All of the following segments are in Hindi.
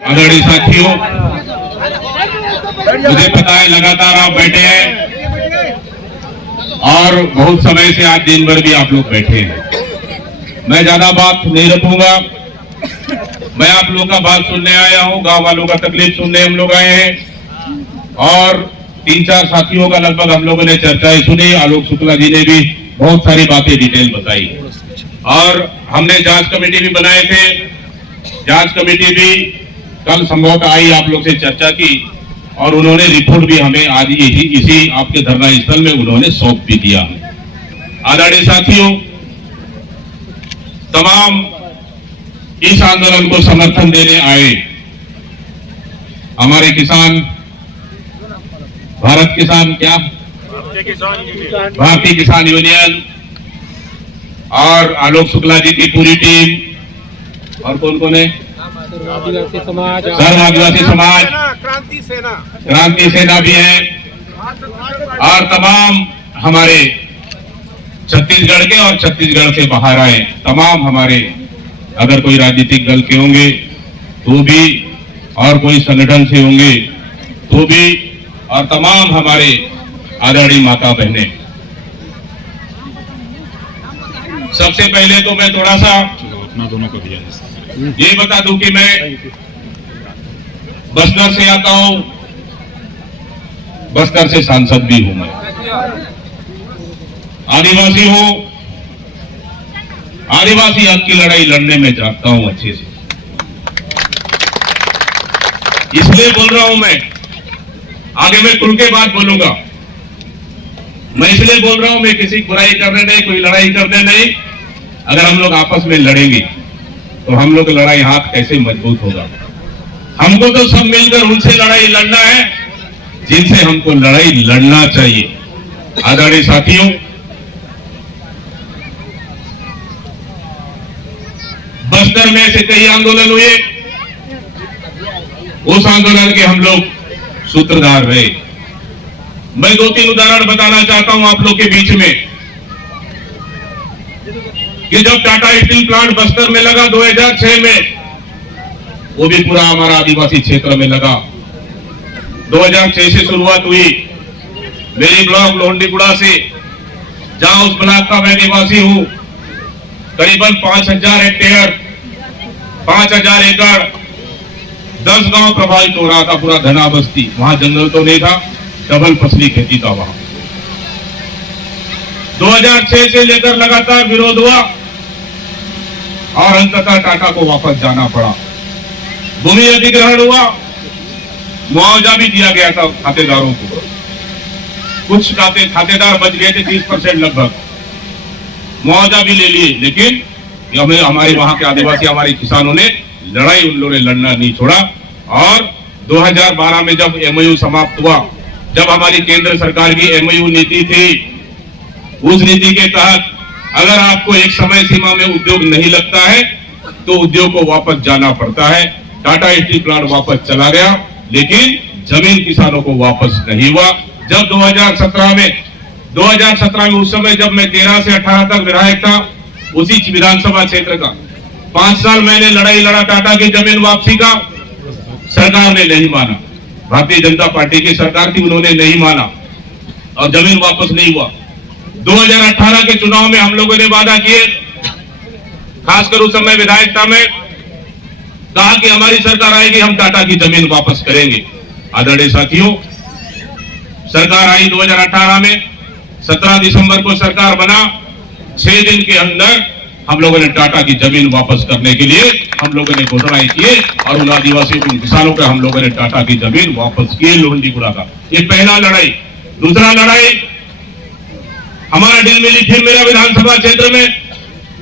आदरणीय साथियों, मुझे पता है लगातार आप बैठे हैं और बहुत समय से आज दिन भर भी आप लोग बैठे हैं। मैं ज्यादा बात नहीं रखूंगा। मैं आप लोगों का बात सुनने आया हूं, गांव वालों का तकलीफ सुनने हम लोग आए हैं और 3-4 साथियों का लगभग हम लोगों ने चर्चाएं सुनी। आलोक शुक्ला जी ने भी बहुत सारी बातें डिटेल बताई और हमने जांच कमेटी भी बनाए थे। जांच कमेटी भी कल संभवतः आई, आप लोग से चर्चा की और उन्होंने रिपोर्ट भी हमें आज इसी आपके धरना स्थल में उन्होंने सौंप भी दिया। आदरणीय साथियों, तमाम इस आंदोलन को समर्थन देने आए हमारे किसान, भारत किसान क्या भारतीय किसान यूनियन और आलोक शुक्ला जी की पूरी टीम और कौन कौन है, आदिवासी समाज, सर्व आदिवासी समाज, क्रांति सेना भी है और तमाम हमारे छत्तीसगढ़ के और छत्तीसगढ़ से बाहर आए तमाम हमारे, अगर कोई राजनीतिक दल के होंगे तो भी और कोई संगठन से होंगे तो भी, और तमाम हमारे आदरणीय माता बहने। सबसे पहले तो मैं थोड़ा सा दोनों को ये बता दूं कि मैं बस्तर से आता हूं, बस्तर से सांसद भी हूं। मैं आदिवासी हूं, आदिवासी हक की लड़ाई लड़ने में जानता हूं अच्छे से। इसलिए बोल रहा हूं, मैं आगे मैं खुल के बात बोलूंगा। मैं इसलिए बोल रहा हूं, मैं किसी की बुराई करने नहीं, कोई लड़ाई करने नहीं। अगर हम लोग आपस में लड़ेंगे तो हम लोग लड़ाई हाथ कैसे मजबूत होगा। हमको तो सब मिलकर उनसे लड़ाई लड़ना है जिनसे हमको लड़ाई लड़ना चाहिए। आदरणीय साथियों, बस्तर में ऐसे कई आंदोलन हुए, उस आंदोलन के हम लोग सूत्रधार रहे। मैं 2-3 उदाहरण बताना चाहता हूं आप लोग के बीच में कि जब टाटा स्टील प्लांट बस्तर में लगा 2006 में, वो भी पूरा हमारा आदिवासी क्षेत्र में लगा। 2006 से शुरुआत हुई मेरी ब्लॉक लोहंडीगुड़ा से, जहां उस ब्लॉक का मैं निवासी हूं। करीबन 5000 हेक्टेयर, 5000 एकड़, 10 गांव प्रभावित हो रहा था, पूरा घना बस्ती। वहां जंगल तो नहीं था, डबल फसली खेती था वहां। 2006 से लेकर लगातार विरोध हुआ और अंततः टाटा को वापस जाना पड़ा। भूमि अधिग्रहण हुआ, मुआवजा भी दिया गया था खातेदारों को। कुछ खातेदार बच गए थे, 30% लगभग मुआवजा भी ले लिए, लेकिन हमें हमारे वहां के आदिवासी हमारे किसानों ने लड़ाई, उन लोगों ने लड़ना नहीं छोड़ा। और 2012 में जब MOU समाप्त हुआ, जब हमारी केंद्र सरकार की MOU नीति थी, उस नीति के तहत अगर आपको एक समय सीमा में उद्योग नहीं लगता है तो उद्योग को वापस जाना पड़ता है। टाटा स्टील प्लांट वापस चला गया, लेकिन जमीन किसानों को वापस नहीं हुआ। जब 2017 में उस समय जब मैं 13 से 18 तक विधायक था, उसी विधानसभा क्षेत्र का 5 साल मैंने लड़ाई लड़ा टाटा की जमीन वापसी का। सरकार ने नहीं माना, भारतीय जनता पार्टी की सरकार थी, उन्होंने नहीं माना और जमीन वापस नहीं हुआ। 2018 के चुनाव में हम लोगों ने वादा किए, खासकर उस समय विधायकता में कहा कि हमारी सरकार आएगी, हम टाटा की जमीन वापस करेंगे। आदरणीय साथियों, सरकार आई 2018 में, 17 दिसंबर को सरकार बना। 6 दिन के अंदर हम लोगों ने टाटा की जमीन वापस करने के लिए हम लोगों ने घोषणाएं किए और उन आदिवासी किसानों को हम लोगों ने टाटा की जमीन वापस की लोहंडीगुड़ा का। ये पहला लड़ाई। दूसरा लड़ाई, हमारा दिल में लिखे मेरा विधानसभा क्षेत्र में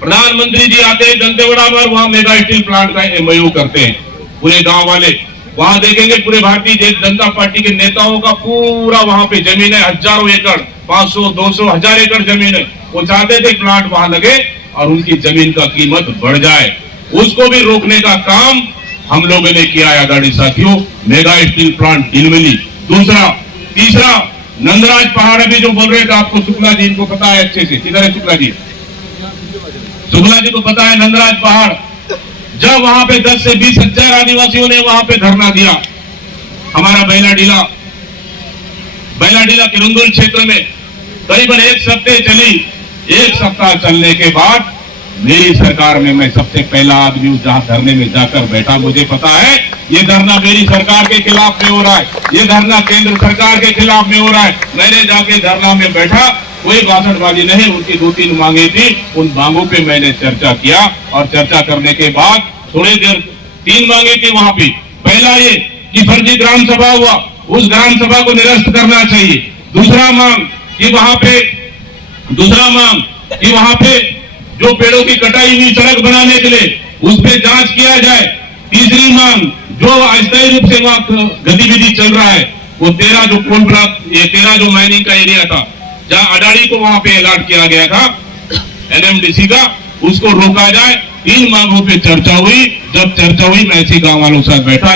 प्रधानमंत्री जी आते हैं दंतेवाड़ा पर, वहां मेगा स्टील प्लांट का MOU करते हैं। पूरे गांव वाले वहां देखेंगे, पूरे भारतीय जनता पार्टी के नेताओं का पूरा वहां पे जमीन है, हजारों एकड़, 500, 200, 1000 एकड़ जमीन है। वो चाहते थे प्लांट वहां लगे और उनकी जमीन का कीमत बढ़ जाए। उसको भी रोकने का काम हम लोगों ने किया है। आदरणीय साथियों, मेगा स्टील प्लांट दिल में ली। दूसरा, तीसरा, नंदराज पहाड़ अभी जो बोल रहे थे आपको, शुक्ला जी को पता है अच्छे से। किधर है शुक्ला जी? शुक्ला जी को पता है नंदराज पहाड़, जब वहां पे 10 से 20 हजार आदिवासियों ने वहां पे धरना दिया, हमारा बैलाडीला किरंदुल क्षेत्र में करीबन एक सप्ताह चली। एक सप्ताह चलने के बाद मेरी सरकार में मैं सबसे पहला आदमी हूं जहां धरने में जाकर बैठा। मुझे पता है ये धरना मेरी सरकार के खिलाफ में हो रहा है, ये धरना केंद्र सरकार के खिलाफ में हो रहा है। मैंने जाके धरना में बैठा, कोई भाषणबाजी नहीं, उनकी 2-3 मांगे थी, उन मांगों पे मैंने चर्चा किया और चर्चा करने के बाद थोड़ी देर 3 मांगे थी वहां पे। पहला ये कि फर्जी ग्राम सभा हुआ, उस ग्राम सभा को निरस्त करना चाहिए। दूसरा मांग कि वहां पे जो पेड़ों की कटाई हुई सड़क बनाने के लिए उस पे जांच किया जाए। तीसरी मांग, जो अस्थायी रूप से वहां गतिविधि चल रहा है, वो 13 जो कोल ब्लॉक, ये 13 जो माइनिंग का एरिया था, जहां अडानी को वहां पे अलॉट किया गया था एनएमडीसी का, उसको रोका जाए। 3 मांगों पे चर्चा हुई। जब चर्चा हुई, मैं इसी गांव वालों के साथ बैठा।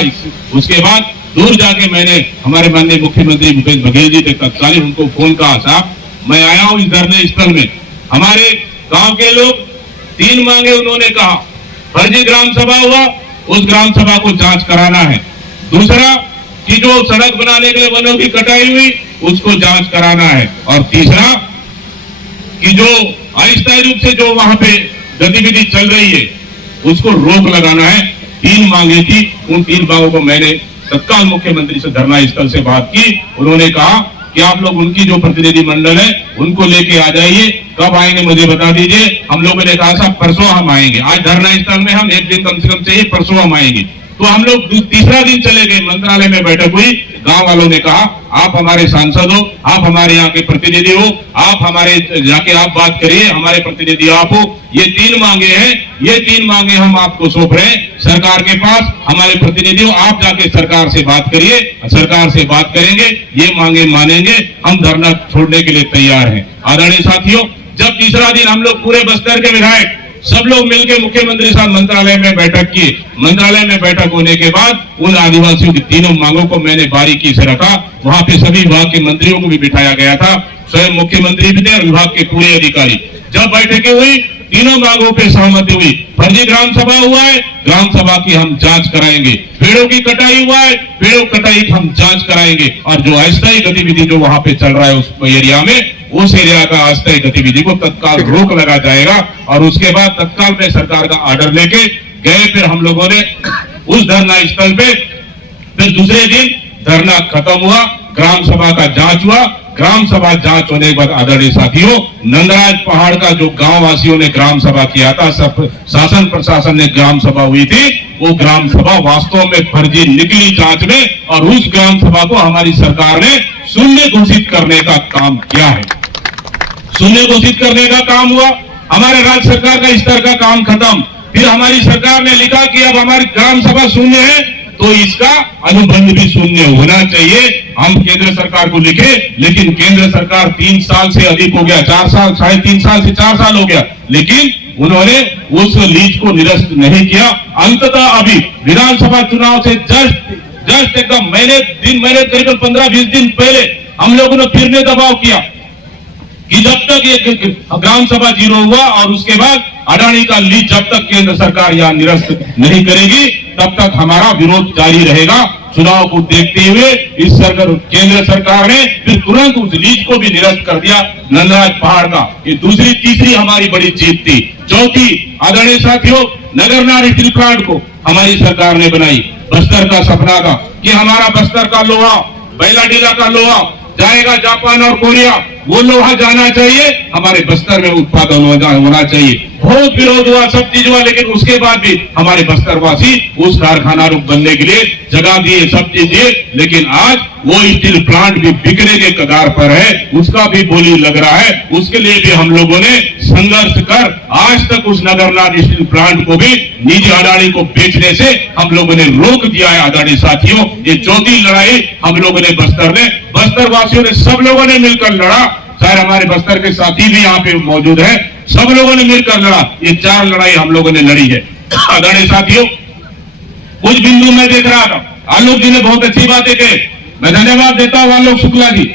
उसके बाद दूर जाके मैंने हमारे माननीय मुख्यमंत्री भूपेश बघेल जी थे तत्कालीन, उनको फोन कहा, साहब मैं आया हूं इस धरने स्थल में, हमारे गांव के लोग 3 मांगे उन्होंने कहा। फर्जी ग्राम सभा हुआ, उस ग्राम सभा को जांच कराना है। दूसरा कि जो सड़क बनाने के लिए वनों की कटाई हुई, उसको जांच कराना है। और तीसरा कि जो अस्थायी रूप से जो वहां पे गतिविधि चल रही है, उसको रोक लगाना है। 3 मांगे थी। उन 3 मांगों को मैंने तत्काल मुख्यमंत्री से धरना स्थल से बात की। उन्होंने कहा कि आप लोग उनकी जो प्रतिनिधि मंडल है उनको लेके आ जाइए, कब आएंगे मुझे बता दीजिए। हम लोगों ने कहा साहब परसों हम आएंगे। आज धरना स्थल में हम 1 दिन कम से कम चाहिए, परसों हम आएंगे। तो हम लोग तीसरा दिन चले गए, मंत्रालय में बैठक हुई। गांव वालों ने कहा आप हमारे सांसद हो, आप हमारे यहाँ के प्रतिनिधि हो, आप हमारे जाके आप बात करिए, हमारे प्रतिनिधि आप हो। ये 3 मांगे हैं, ये 3 मांगे हम आपको सौंप रहे हैं सरकार के पास, हमारे प्रतिनिधि हो, आप जाके सरकार से बात करिए, सरकार से बात करेंगे, ये मांगे मानेंगे, हम धरना छोड़ने के लिए तैयार हैं। आदरणीय साथियों, जब तीसरा दिन हम लोग पूरे बस्तर के विधायक सब लोग मिलकर मुख्यमंत्री साहब मंत्रालय में बैठक की। मंत्रालय में बैठक होने के बाद उन आदिवासियों की 3 मांगों को मैंने बारीकी से रखा। वहां पे सभी विभाग के मंत्रियों को भी बिठाया गया था, स्वयं मुख्यमंत्री भी थे और विभाग के पूरे अधिकारी। जब बैठकें हुई, 3 मांगों पे सहमति हुई। फर्जी ग्राम सभा हुआ है, ग्राम सभा की हम जांच कराएंगे। पेड़ों की कटाई हुआ है, पेड़ों कटाई की हम जांच कराएंगे। और जो अस्थायी गतिविधि जो वहां पे चल रहा है उस एरिया में, उस एरिया का अस्थायी गतिविधि को तत्काल रोक लगा जाएगा। और उसके बाद तत्काल में सरकार का ऑर्डर लेके गए। फिर हम लोगों ने उस धरना स्थल पे फिर दूसरे दिन धरना खत्म हुआ, ग्राम सभा का जांच हुआ। ग्राम सभा जांच होने के बाद आदरणीय साथियों, नंदराज पहाड़ का जो गांव वासियों ने ग्राम सभा किया था, सब शासन प्रशासन ने ग्राम सभा हुई थी, वो ग्राम सभा वास्तव में फर्जी निकली जांच में। और उस ग्राम सभा को हमारी सरकार ने शून्य घोषित करने का काम किया है। शून्य घोषित करने का काम हुआ। हमारे राज्य सरकार का स्तर का काम खत्म। फिर हमारी सरकार ने लिखा कि अब हमारी ग्राम सभा शून्य है, तो इसका अनुबंध भी शून्य होना चाहिए। हम केंद्र सरकार को लिखे, लेकिन केंद्र सरकार 3 साल से अधिक हो गया, 4 साल, 3.5 साल से 4 साल हो गया, लेकिन उन्होंने उस लीज को निरस्त नहीं किया। अंततः अभी विधानसभा चुनाव से जस्ट एकदम मैंने करीबन 15-20 दिन पहले हम लोगों ने फिर ने दबाव किया कि जब तक ये ग्राम सभा 0 हुआ और उसके बाद अडानी का लीज जब तक केंद्र सरकार यहाँ निरस्त नहीं करेगी, तब तक हमारा विरोध जारी रहेगा। चुनाव को देखते हुए इस केंद्र सरकार ने फिर तुरंत उस लीज को भी निरस्त कर दिया, नंदराज पहाड़ का। ये तीसरी हमारी बड़ी जीत थी। चौथी, आदरणीय साथियों, नगरनार स्टील प्लांट को हमारी सरकार ने बनाई। बस्तर का सपना था कि हमारा बस्तर का लोहा, बैलाडीला का लोहा जाएगा जापान और कोरिया, वो लोहा जाना चाहिए, हमारे बस्तर में उत्पादन होना चाहिए। बहुत विरोध हुआ, सब चीज हुआ, लेकिन उसके बाद भी हमारे बस्तर वासी उस कारखाना रूप बनने के लिए जगह दिए, सब चीज दिए। लेकिन आज वो स्टील प्लांट भी बिकने के कगार पर है, उसका भी बोली लग रहा है। उसके लिए भी हम लोगों ने संघर्ष कर आज तक उस नगरनार स्टील प्लांट को भी निजी अडानी को बेचने से हम लोगों ने रोक दिया है। आदरणीय साथियों, ये चौथी लड़ाई हम लोगों ने बस्तर वासियों ने सब लोगों ने मिलकर लड़ा। चाहे हमारे बस्तर के साथी भी यहाँ पे मौजूद है, सब लोगों ने मिलकर लड़ा। ये 4 लड़ाई हम लोगों ने लड़ी है। आदरणीय साथियों, कुछ बिंदु मैं देख रहा था, आलोक जी ने बहुत अच्छी बातें कही, मैं धन्यवाद देता हूं आलोक शुक्ला जी,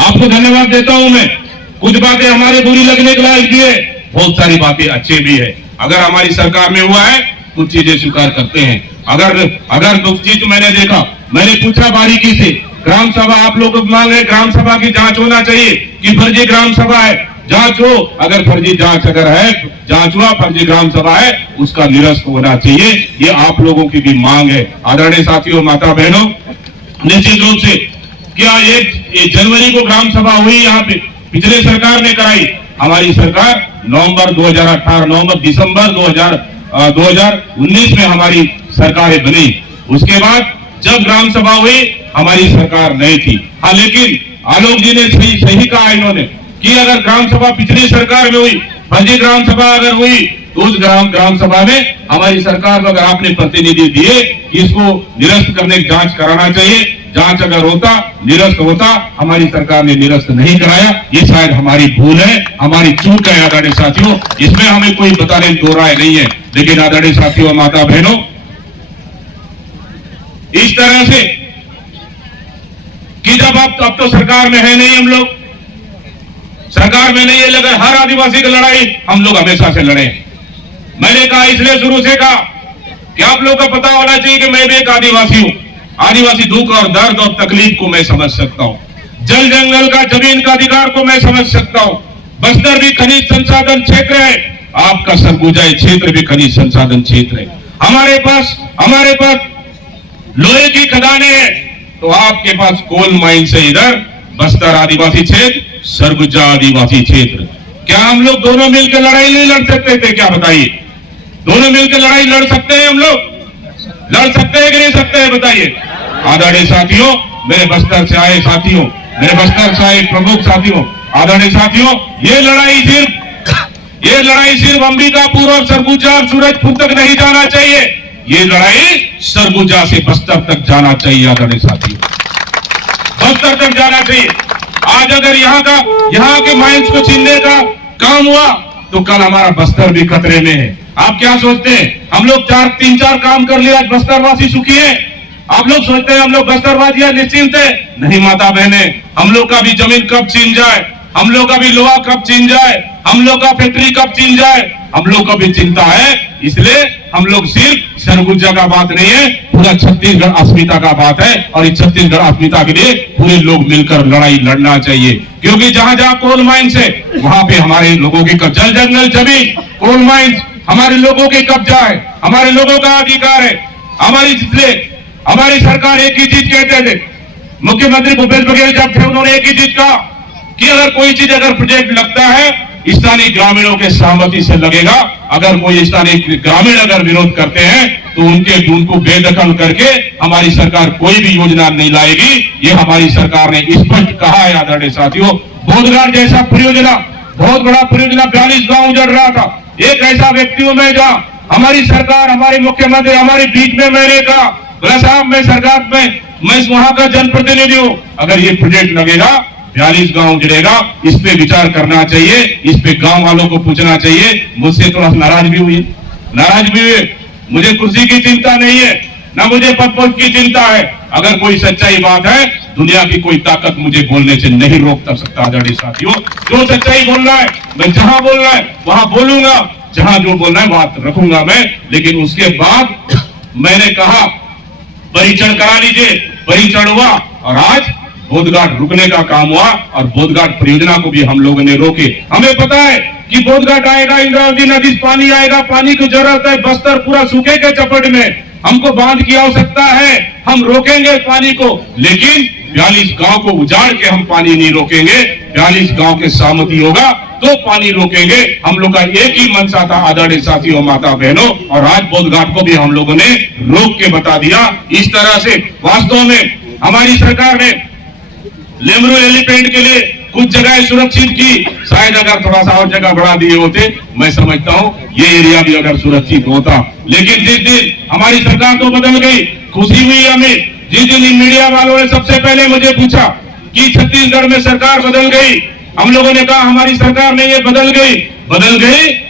आपको धन्यवाद देता हूं मैं। कुछ बातें हमारे बुरी लगने के लायक भी है, बहुत सारी बातें अच्छी भी है। अगर हमारी सरकार में हुआ है कुछ चीजें स्वीकार करते हैं। अगर कुछ चीज मैंने देखा, मैंने पूछा बारीकी से, ग्राम सभा आप लोग मांग रहे, ग्राम सभा की जांच होना चाहिए कि फर्जी ग्राम सभा है, जांच हो। अगर फर्जी जांच अगर है, जांच हुआ फर्जी ग्राम सभा है, उसका निरस्त होना चाहिए। ये आप लोगों की भी मांग है। आदरणीय साथियों, माता बहनों, निश्चित रूप से क्या ये जनवरी को ग्राम सभा हुई यहाँ पे, पिछले सरकार ने कराई। हमारी सरकार दिसंबर 2019 में हमारी सरकारें बनी। उसके बाद जब ग्राम सभा हुई हमारी सरकार नहीं थी। हाँ, लेकिन आलोक जी ने सही कहा इन्होंने कि अगर ग्राम सभा पिछली सरकार में हुई, फर्जी ग्राम सभा अगर हुई, तो उस ग्राम सभा में हमारी सरकार को अगर आपने प्रतिनिधि दिए कि इसको निरस्त करने की जांच कराना चाहिए, जांच अगर होता, निरस्त होता, हमारी सरकार ने निरस्त नहीं कराया। ये शायद हमारी भूल है, हमारी चूक है आदरणीय साथियों, इसमें हमें कोई बताने दो राय नहीं है। लेकिन आदरणीय साथियों, माता बहनों, इस तरह से कि जब अब तो सरकार में है नहीं, हम लोग सरकार में नहीं है, लेकिन हर आदिवासी की लड़ाई हम लोग हमेशा से लड़े। मैंने कहा, इसलिए शुरू से कहा कि आप लोग को पता होना चाहिए कि मैं भी एक आदिवासी हूं। आदिवासी दुख और दर्द और तकलीफ को मैं समझ सकता हूं, जल जंगल का, जमीन का अधिकार को मैं समझ सकता हूं। बस्तर भी खनिज संसाधन क्षेत्र है, आपका सरगुजा क्षेत्र भी खनिज संसाधन क्षेत्र है। हमारे पास लोहे की खदानें हैं, तो आपके पास कोल माइन से इधर बस्तर आदिवासी क्षेत्र, सरगुजा आदिवासी क्षेत्र। क्या हम लोग दोनों मिलकर लड़ाई नहीं लड़ सकते थे? क्या बताइए, दोनों मिलकर लड़ाई लड़ सकते हैं? हम लोग लड़ सकते हैं कि नहीं सकते हैं? बताइए। आदरणीय साथियों, मेरे बस्तर से आए साथियों, मेरे बस्तर से आए प्रमुख साथियों, आदरणीय साथियों, ये लड़ाई सिर्फ अंबिकापुर और सरगुजा और सूरजपुर तक नहीं जाना चाहिए, ये लड़ाई सरगुजा से बस्तर तक जाना चाहिए। आदरणीय साथियों, बस्तर तक जाना चाहिए। आज अगर यहाँ के माइंस को छीनने का काम हुआ तो कल हमारा बस्तर भी खतरे में है। आप क्या सोचते हैं हम लोग 3-4 काम कर लिया, आज बस्तरवासी सुखी है? आप लोग सोचते हैं हम लोग बस्तरवासी निश्चिंत है? नहीं माता बहने, हम लोग का भी जमीन कब छीन जाए, हम लोग का भी लोहा कब छीन जाए, हम लोग का फैक्ट्री कब छीन जाए, हम लोग को भी चिंता है। इसलिए हम लोग सिर्फ सरगुजा का बात नहीं है, पूरा छत्तीसगढ़ अस्मिता का बात है, और इस छत्तीसगढ़ अस्मिता के लिए पूरे लोग मिलकर लड़ाई लड़ना चाहिए। क्योंकि जहां जहां कोल माइंस है वहां पे हमारे लोगों की जल जंगल जमीन कोल माइंस हमारे लोगों के कब्जा है, हमारे लोगों का अधिकार है। हमारी सरकार एक ही चीज कहते थे, मुख्यमंत्री भूपेश बघेल जब थे उन्होंने एक ही चीज कहा कि अगर कोई चीज अगर प्रोजेक्ट लगता है स्थानीय ग्रामीणों के सहमति से लगेगा। अगर कोई स्थानीय ग्रामीण अगर विरोध करते हैं तो उनको बेदखल करके हमारी सरकार कोई भी योजना नहीं लाएगी। ये हमारी सरकार ने स्पष्ट कहा है। आदरणीय साथियों, बोधघाट जैसा परियोजना, बहुत बड़ा परियोजना, 42 गांव उजड़ रहा था, एक ऐसा व्यक्तियों में जहां हमारी सरकार, हमारे मुख्यमंत्री हमारे बीच में, मैंने कहा बोला साहब मैं सरकार में, मैं वहां का जनप्रतिनिधि हूं, अगर ये प्रोजेक्ट लगेगा 42 गांव उजड़ेगा, इस पे विचार करना चाहिए, इस पे गांव वालों को पूछना चाहिए। मुझसे थोड़ा नाराज भी हुए, मुझे कुर्सी की चिंता नहीं है, ना मुझे पद पोस्ट की चिंता है। अगर कोई सच्चाई बात है, दुनिया की कोई ताकत मुझे बोलने से नहीं रोक सकता। आदरणीय साथियों, जो सच्चाई बोलना है मैं जहां बोलना है वहां बोलूंगा, जहां जो बोलना है बात रखूंगा मैं। लेकिन उसके बाद मैंने कहा परीक्षण करा लीजिए, परीक्षण हुआ और आज बोधघाट रुकने का काम हुआ और बोधघाट परियोजना को भी हम लोगों ने रोके। हमें पता है कि बोधघाट आएगा, इंद्रावती नदी से पानी आएगा, पानी की जरूरत है, बस्तर पूरा सूखे के चपेट में, हमको बांध की आवश्यकता है, हम रोकेंगे पानी को। लेकिन 42 गांव को उजाड़ के हम पानी नहीं रोकेंगे, 42 गांव के सहमति होगा तो पानी रोकेंगे। हम लोग का एक ही मंशा था आदरणीय साथियों, माता बहनों, और आज बोधघाट को भी हम लोगों ने रोक के बता दिया। इस तरह से वास्तव में हमारी सरकार ने लेमरू एलिफेंट के लिए कुछ जगह सुरक्षित की, शायद अगर थोड़ा सा और जगह बढ़ा दिए होते, मैं समझता हूं ये एरिया भी अगर सुरक्षित होता। लेकिन जिस दिन हमारी सरकार तो बदल गई, खुशी हुई हमें जिस दिन इन मीडिया वालों ने सबसे पहले मुझे पूछा कि छत्तीसगढ़ में सरकार बदल गई, हम लोगों ने कहा हमारी सरकार नहीं ये बदल गई।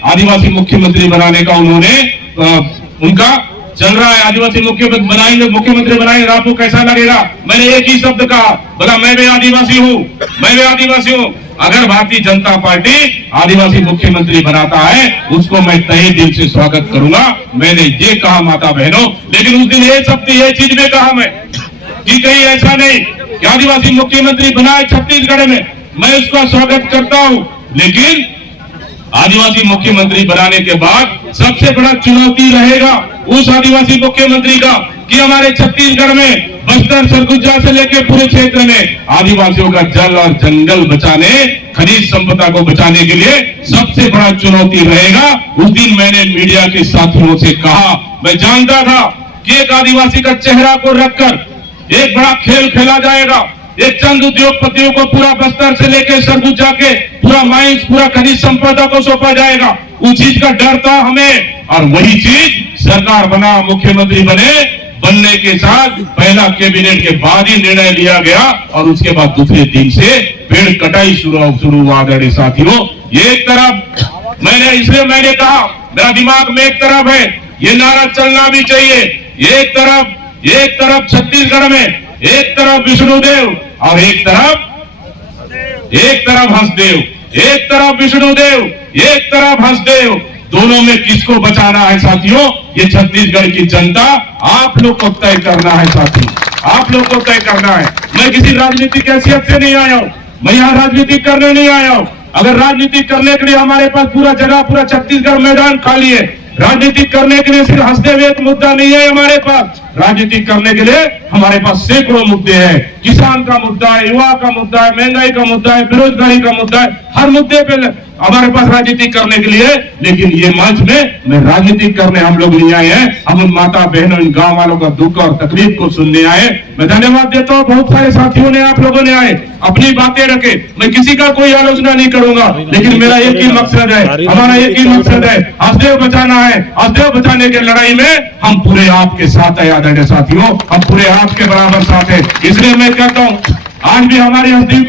आदिवासी मुख्यमंत्री बनाने का उन्होंने उनका चल रहा है, आदिवासी मुख्यमंत्री बनाएंगे, आपको कैसा लगेगा? मैंने एक ही शब्द कहा, बोला मैं भी आदिवासी हूँ। अगर भारतीय जनता पार्टी आदिवासी मुख्यमंत्री बनाता है उसको मैं तहे दिल से स्वागत करूंगा। मैंने ये कहा माता बहनों, लेकिन उस दिन ये चीज में कहा मैं कि कहीं ऐसा नहीं कि आदिवासी मुख्यमंत्री बनाए छत्तीसगढ़ में, मैं उसका स्वागत करता हूं, लेकिन आदिवासी मुख्यमंत्री बनाने के बाद सबसे बड़ा चुनौती रहेगा उस आदिवासी मुख्यमंत्री का कि हमारे छत्तीसगढ़ में बस्तर सरगुजा से लेकर पूरे क्षेत्र में आदिवासियों का जल और जंगल बचाने, खनिज संपदा को बचाने के लिए सबसे बड़ा चुनौती रहेगा। उस दिन मैंने मीडिया के साथियों से कहा, मैं जानता था कि एक आदिवासी का चेहरा को रखकर एक बड़ा खेल खेला जाएगा, एक चंद उद्योगपतियों को पूरा बस्तर से लेकर सरगुजा के पूरा माइंस, पूरा खनिज संपदा को सौंपा जाएगा। उस चीज का डर था हमें, और वही चीज सरकार बना, मुख्यमंत्री बनने के साथ पहला कैबिनेट के बाद ही निर्णय लिया गया और उसके बाद दूसरे दिन से पेड़ कटाई शुरू हुआ। आदरणीय साथियों, ये एक तरफ मैंने कहा, मेरा दिमाग में एक तरफ है ये नारा चलना भी चाहिए, एक तरफ छत्तीसगढ़ में एक तरफ विष्णुदेव और एक तरफ हंसदेव, एक तरफ विष्णुदेव, एक तरफ हंसदेव, दोनों में किसको बचाना है साथियों? ये छत्तीसगढ़ की जनता आप लोग को तय करना है साथियों, आप लोग को तय करना है। मैं किसी राजनीतिक हैसियत से नहीं आया हूं, मैं यहाँ राजनीति करने नहीं आया हूं। अगर राजनीति करने के लिए हमारे पास पूरा छत्तीसगढ़ मैदान खाली है, राजनीति करने के लिए सिर्फ हंसदेव एक मुद्दा नहीं है हमारे पास, राजनीति करने के लिए हमारे पास सैकड़ों मुद्दे हैं। किसान का मुद्दा है, युवा का मुद्दा है, महंगाई का मुद्दा है, बेरोजगारी का मुद्दा है, हर मुद्दे पे हमारे पास राजनीति करने के लिए। लेकिन ये मंच में राजनीति करने हम लोग नहीं आए हैं, हम उन माता बहनों, इन गांव वालों का दुख और तकलीफ को सुनने आए। मैं धन्यवाद देता हूँ, बहुत सारे साथियों ने, आप लोगों ने आए, अपनी बातें रखे, मैं किसी का कोई आलोचना नहीं करूंगा, लेकिन मेरा एक ही मकसद है, हमारा एक ही मकसद है, हंसदेव बचाना है। हंसदेव बचाने की लड़ाई में हम पूरे आपके साथ है आदरणीय साथियों, हम पूरे आपके बराबर साथ है। इसलिए मैं कहता हूँ, आज भी हमारी हंसदेव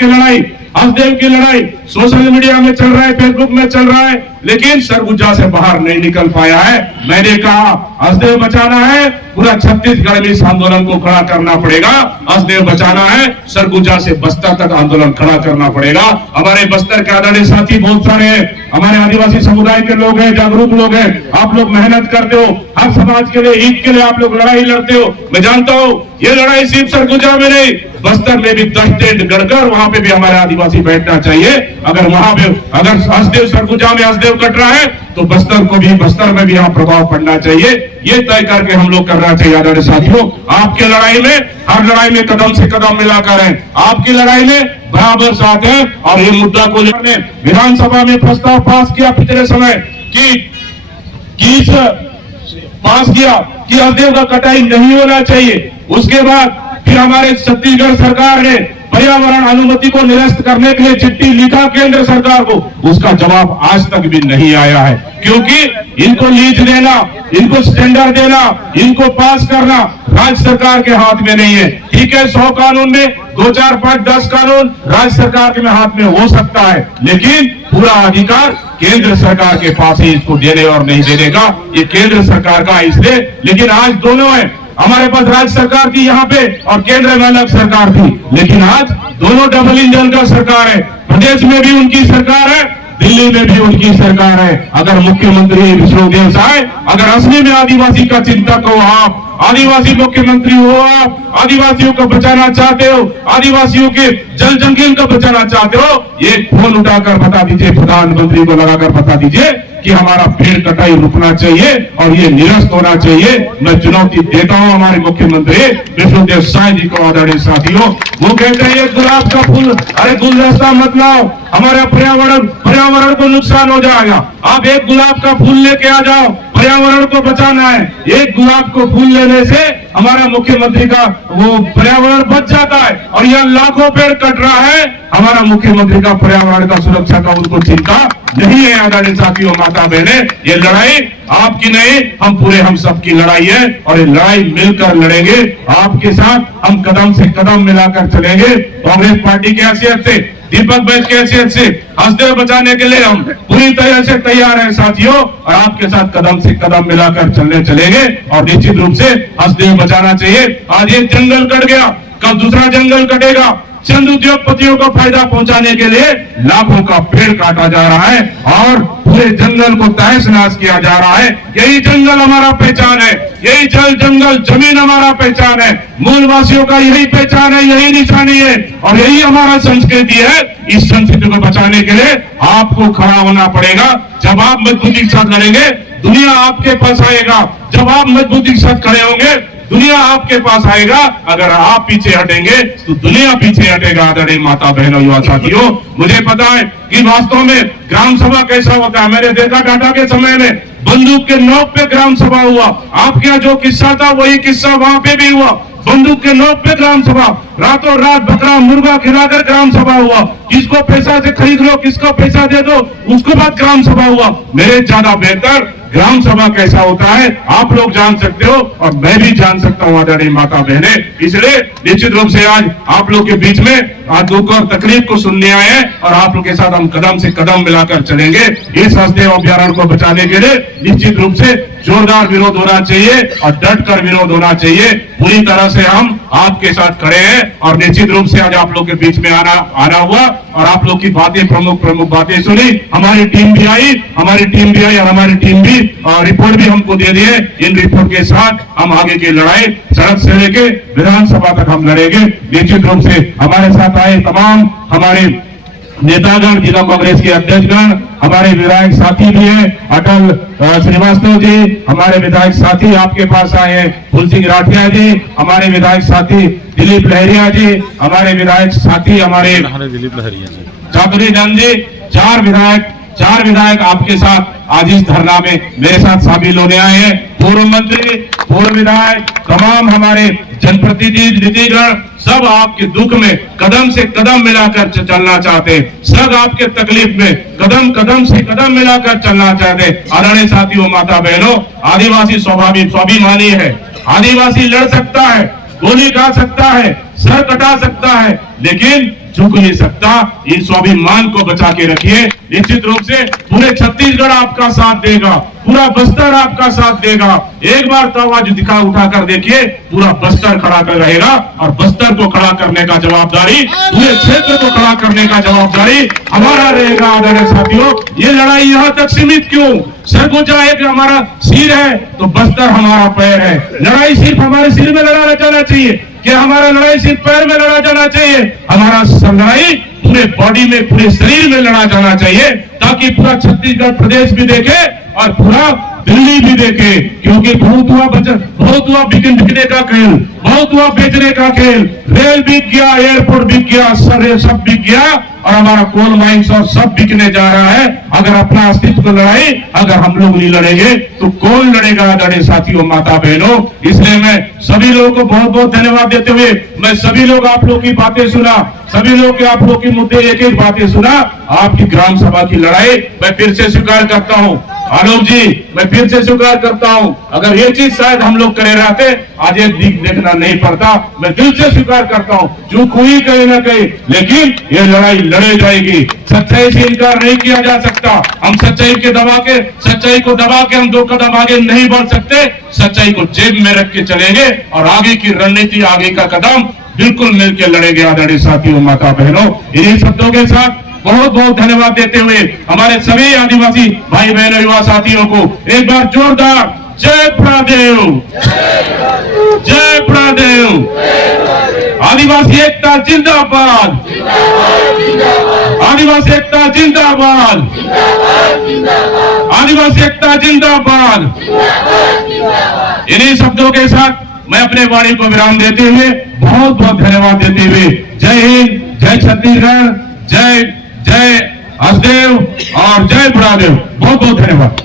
की लड़ाई सोशल मीडिया में चल रहा है, फेसबुक में चल रहा है, लेकिन सरगुजा से बाहर नहीं निकल पाया है। मैंने कहा हंसदेव बचाना है, पूरा छत्तीसगढ़ में इस आंदोलन को खड़ा करना पड़ेगा। हंसदेव बचाना है, सरगुजा से बस्तर तक आंदोलन खड़ा करना पड़ेगा। हमारे बस्तर के आदरणीय साथी बहुत सारे हैं, हमारे आदिवासी समुदाय के लोग हैं, जागरूक लोग हैं, आप लोग मेहनत करते हो, हर समाज के लिए, हित के लिए आप लोग लड़ाई लड़ते हो। मैं जानता हूँ ये लड़ाई सिर्फ सरगुजा में नहीं, बस्तर में भी 10 टेंट गड़कर वहां पे भी हमारे आदिवासी बैठना चाहिए। अगर वहां पे अगर हंसदेव सरगुजा में हंसदेव कट रहा है तो बस्तर में भी यहाँ प्रभाव पड़ना चाहिए। ये तय करके हम लोग करना चाहिए आदरणीय साथियों। आपके लड़ाई में, हर लड़ाई में कदम से कदम मिलाकर है, आपकी लड़ाई में बराबर साथ है। और ये मुद्दा को लेकर विधानसभा में प्रस्ताव पास किया पिछले समय पास किया कि हंसदेव का कटाई नहीं होना चाहिए। उसके बाद फिर हमारे छत्तीसगढ़ सरकार ने पर्यावरण अनुमति को निरस्त करने के लिए चिट्ठी लिखा केंद्र सरकार को, उसका जवाब आज तक भी नहीं आया है, क्योंकि इनको लीज देना, इनको स्टैंडर्ड देना, इनको पास करना राज्य सरकार के हाथ में नहीं है। ठीक है, 100 कानून में 2, 4, 5, 10 कानून राज्य सरकार के हाथ में हो सकता है, लेकिन पूरा अधिकार केंद्र सरकार के पास है इसको देने और नहीं देने का। ये केंद्र सरकार का इसलिए, लेकिन आज दोनों है, हमारे पास राज्य सरकार थी यहाँ पे और केंद्र में अलग सरकार थी, लेकिन आज दोनों डबल इंजन का सरकार है। प्रदेश में भी उनकी सरकार है, दिल्ली में भी उनकी सरकार है। अगर मुख्यमंत्री विष्णुदेव साहब, अगर असली में आदिवासी का चिंतक हो आप, आदिवासी मुख्यमंत्री हो आप, आदिवासियों को बचाना चाहते हो, आदिवासियों के जल जंगल को बचाना चाहते हो, ये फोन उठाकर बता दीजिए, प्रधानमंत्री को लगाकर बता दीजिए कि हमारा पेड़ कटाई रुकना चाहिए और ये निरस्त होना चाहिए। मैं चुनौती देता हूं हमारे मुख्यमंत्री विष्णुदेव साय जी को। आदरणीय साथियों, वो कहते हैं ये गुलाब का फूल, अरे गुलदस्ता मत लाओ, हमारा पर्यावरण को नुकसान हो जाएगा। आप एक गुलाब का फूल लेके आ जाओ, पर्यावरण को बचाना है। एक गुलाब को फूल लेने से हमारा मुख्यमंत्री का वो पर्यावरण बच जाता है, और यह लाखों पेड़ कट रहा है, हमारा मुख्यमंत्री का पर्यावरण का सुरक्षा का उनको चिंता नहीं है। आदरणीय साथियों, माता बहने, ये लड़ाई आपकी नहीं, हम सबकी लड़ाई है, और ये लड़ाई मिलकर लड़ेंगे। आपके साथ हम कदम से कदम मिलाकर चलेंगे। कांग्रेस पार्टी की हैसियत से, दीपक बैच की हैसियत से हंसदेव बचाने के लिए हम पूरी तरह से तैयार हैं साथियों, और आपके साथ कदम से कदम मिलाकर चलेंगे, और निश्चित रूप से हंसदेव बचाना चाहिए। आज एक जंगल कट गया, कल दूसरा जंगल कटेगा, चंद उद्योगपतियों को फायदा पहुंचाने के लिए लाखों का पेड़ काटा जा रहा है और पूरे जंगल को तहस नहस किया जा रहा है। यही जंगल हमारा पहचान है, यही जल जंगल जमीन हमारा पहचान है, मूलवासियों का यही पहचान है, यही निशानी है और यही हमारा संस्कृति है। इस संस्कृति को बचाने के लिए आपको खड़ा होना पड़ेगा। जब आप मजबूती के साथ लड़ेंगे, दुनिया आपके पास आएगा। जब आप मजबूती के साथ खड़े होंगे, दुनिया आपके पास आएगा। अगर आप पीछे हटेंगे तो दुनिया पीछे हटेगा। आदरणीय माता बहनों, युवा साथियों, मुझे पता है कि वास्तव में ग्राम सभा कैसा होता है। मैंने देखा टाटा के समय में बंदूक के नोक पे ग्राम सभा हुआ। आपके यहाँ जो किस्सा था वही किस्सा वहां पे भी हुआ। बंदूक के नोक पे ग्राम सभा, रातों रात बकरा मुर्गा खिलाकर ग्राम सभा हुआ। किसको पैसा से खरीद लो, किसको पैसा दे दो, उसके बाद ग्राम सभा हुआ। मेरे ज्यादा बेहतर ग्राम सभा कैसा होता है आप लोग जान सकते हो और मैं भी जान सकता हूं आदरणीय माता बहने। इसलिए निश्चित रूप से आज आप लोग के बीच में आज दुख और तकलीफ को सुनने आए हैं और आप लोग के साथ हम कदम से कदम मिलाकर चलेंगे। इस हसदेव अभ्यारण्य को बचाने के लिए निश्चित रूप से जोरदार विरोध होना चाहिए और डट कर विरोध होना चाहिए। पूरी तरह से हम आपके साथ खड़े हैं और निश्चित रूप से आज आप लोग के बीच में आना हुआ और आप लोग की बातें प्रमुख बातें सुनी। हमारी टीम भी आई और हमारी टीम भी रिपोर्ट भी हमको दे दिए। इन रिपोर्ट के साथ हम आगे की लड़ाई सड़क से लेके विधानसभा तक हम लड़ेंगे। निश्चित रूप से हमारे साथ आए तमाम हमारे नेतागण, जिला कांग्रेस के अध्यक्षगण, हमारे विधायक साथी भी हैं, अटल श्रीवास्तव जी हमारे विधायक साथी आपके पास आए हैं, फूल सिंह राठिया जी हमारे विधायक साथी, दिलीप लहरिया जी हमारे विधायक साथी, हमारे दिलीप लहरिया जी, चौधरी नंद जी, चार विधायक आपके साथ आज इस धरना में मेरे साथ शामिल होने आए हैं। पूर्व मंत्री, पूर्व विधायक, तमाम हमारे जनप्रतिनिधिगण सब आपके दुख में कदम से कदम मिलाकर चलना चाहते हैं। सब आपके तकलीफ में कदम से कदम मिलाकर चलना चाहते हैं। आदरणीय साथियों, माता बहनों, आदिवासी स्वाभिमानी है। आदिवासी लड़ सकता है, गोली खा सकता है, सर कटा सकता है, लेकिन झुक नहीं सकता। इस स्वाभिमान को बचा के रखिए। निश्चित रूप से पूरे छत्तीसगढ़ आपका साथ देगा, पूरा बस्तर आपका साथ देगा। एक बार तो आवाज उठाकर देखिए, पूरा बस्तर खड़ा कर रहेगा और बस्तर को खड़ा करने का जवाबदारी, पूरे क्षेत्र को खड़ा करने का जवाबदारी हमारा रहेगा। आदरणीय साथियों, ये लड़ाई यहाँ तक सीमित क्यों? सरगुजा एक हमारा सिर है तो बस्तर हमारा पैर है। लड़ाई सिर्फ हमारे सिर में लड़ा जाना चाहिए क्या? हमारा लड़ाई सिर्फ पैर में लड़ा जाना चाहिए? हमारा लड़ाई पूरे बॉडी में, पूरे शरीर में लड़ा जाना चाहिए, ताकि पूरा छत्तीसगढ़ प्रदेश भी देखे और पूरा दिल्ली भी देखे। क्योंकि बहुत हुआ बिकने का खेल, बहुत हुआ बेचने का खेल। रेल बिक गया, एयरपोर्ट बिक गया, सब बिक गया और हमारा कोल माइंस और सब बिकने जा रहा है। अगर अपना अस्तित्व को लड़ाई अगर हम लोग नहीं लड़ेंगे तो कौन लड़ेगा? आदरणीय साथियों, माता बहनों, इसलिए मैं सभी लोगों को बहुत बहुत धन्यवाद देते हुए, मैं सभी लोग आप लोग की बातें सुना, सभी लोग के आप लोग की मुद्दे एक बातें सुना। आपकी ग्राम सभा की लड़ाई मैं फिर से स्वीकार करता हूँ। आलोक जी, मैं फिर से स्वीकार करता हूं, अगर ये चीज शायद हम लोग करे रहते आज ये देखना नहीं पड़ता। मैं दिल से स्वीकार करता हूं, चूक हुई कहीं ना कहीं, लेकिन ये लड़ाई लड़े जाएगी। सच्चाई से इनकार नहीं किया जा सकता। हम सच्चाई को दबा के हम 2 कदम आगे नहीं बढ़ सकते। सच्चाई को जेब में रख के चलेंगे और आगे की रणनीति, आगे का कदम बिल्कुल मिलकर लड़ेंगे। आदरणीय साथियों, माता बहनों, इन्हीं शब्दों के साथ बहुत बहुत धन्यवाद देते हुए हमारे सभी आदिवासी भाई बहनों, युवा साथियों को एक बार जोरदार जय प्रदेव, जय प्रदेव। आदिवासी एकता जिंदाबाद, आदिवासी एकता जिंदाबाद, आदिवासी एकता जिंदाबाद। इन्हीं शब्दों के साथ मैं अपने वाणी को विराम देते हुए बहुत बहुत धन्यवाद देते हुए जय हिंद, जय छत्तीसगढ़, जय हसदेव और जय प्रदेव। बहुत बहुत धन्यवाद।